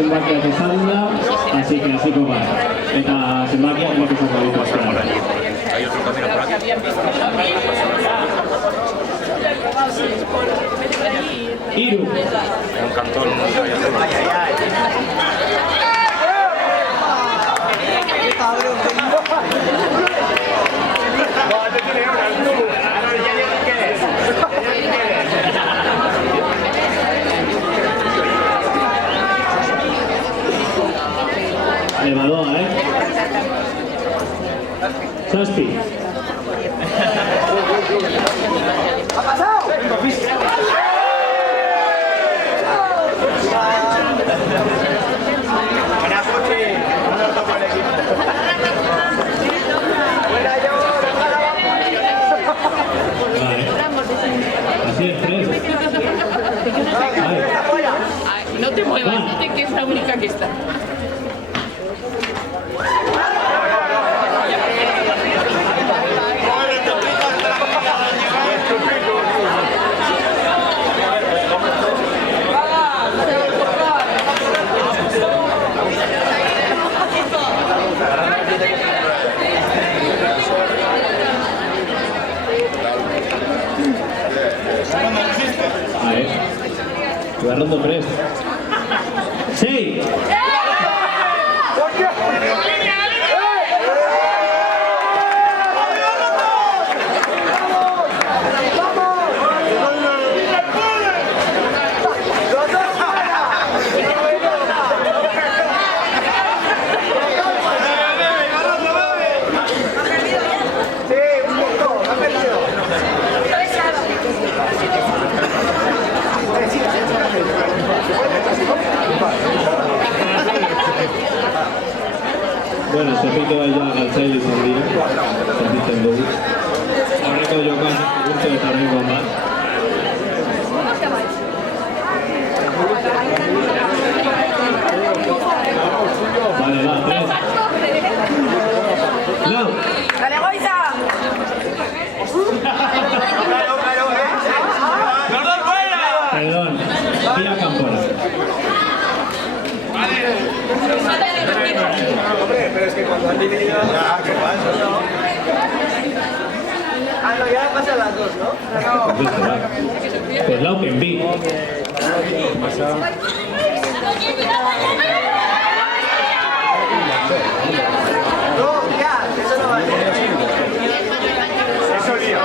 zenbakiak izan da, así que hasiko gara. Eta zenbakiak nik izango ditu azkenean. Hay otro camino por aquí. Hiru. Un cantón. Ebadoa, Zazpi. ¡Ha pasado! Buenas noches. Buenas noches al equipo. Buena yo, Vale. Así es, 3. Ay, no te muevas, dice que es la única que está. Vale. Va rondo 3. 6. Bueno, Zepito baila galtzaile izan dira, sentitzen dugu. Horreko jokoan urte eta horrengo bat. Vale, va, 3. ¡Lau! ¡Dale, Goiza! Perdón, tira Campora. Hombre, pero es que cuando han dividido... ¿qué pasa? Ah, no, ya pasan las dos, ¿no? Pues Lau que enví. No, ya, eso no vale. Eso lío.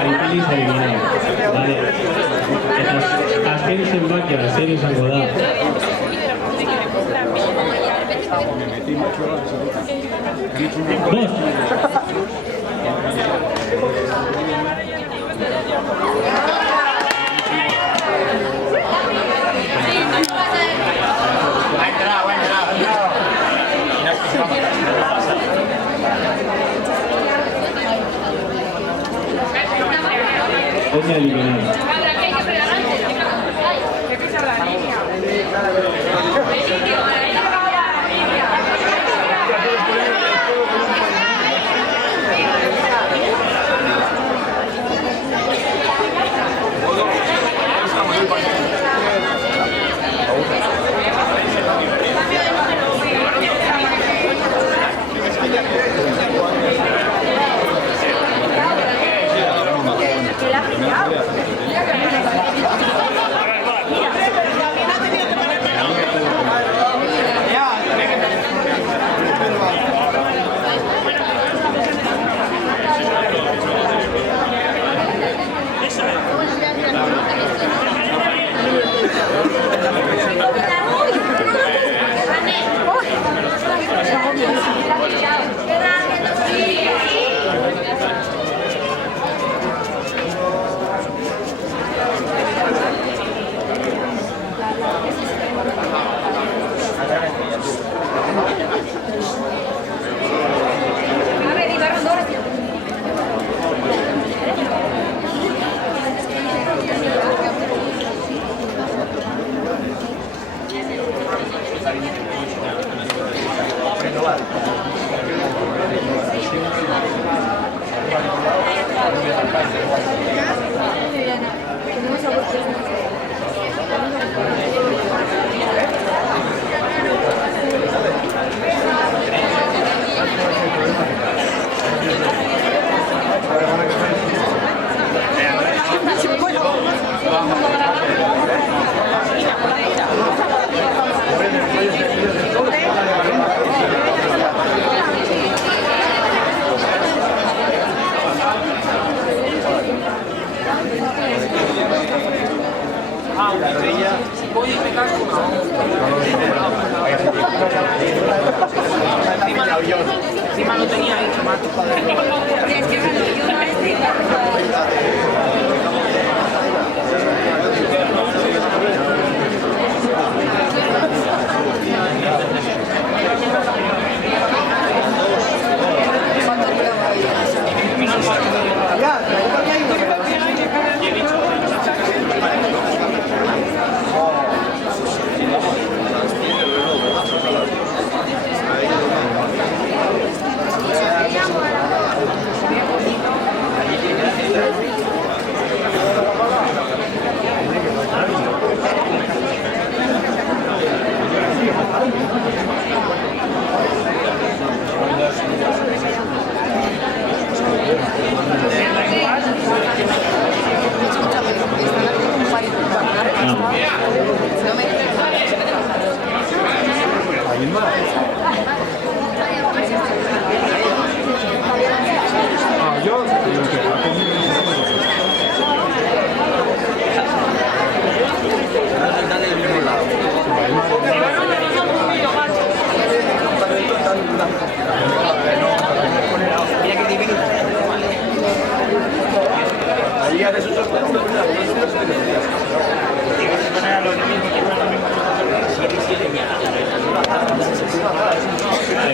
Aripili eliminado. Vale. Eta azken zenbakia, zer izango da. Bost! Otra eliminada. Encima lo tenía hecho más.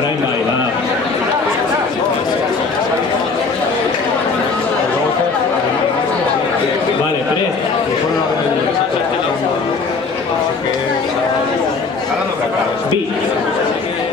Orain bai, bada. Vale, 3. Bi.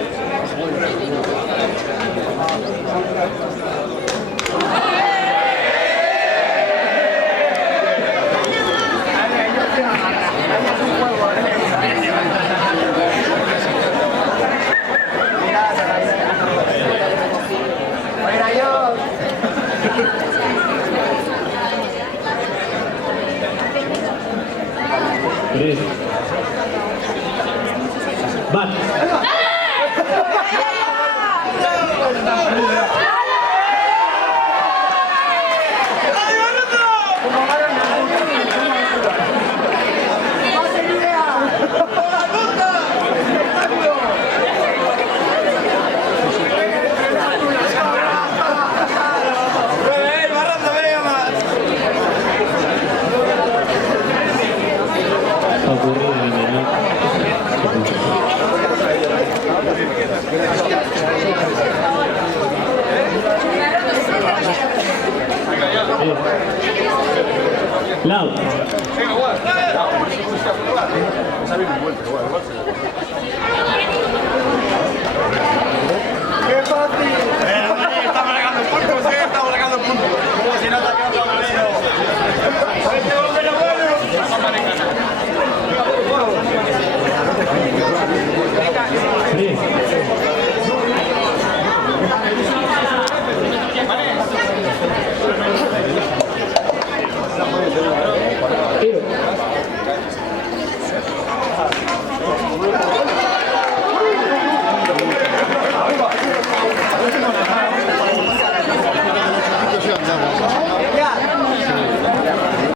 Bat. Lau.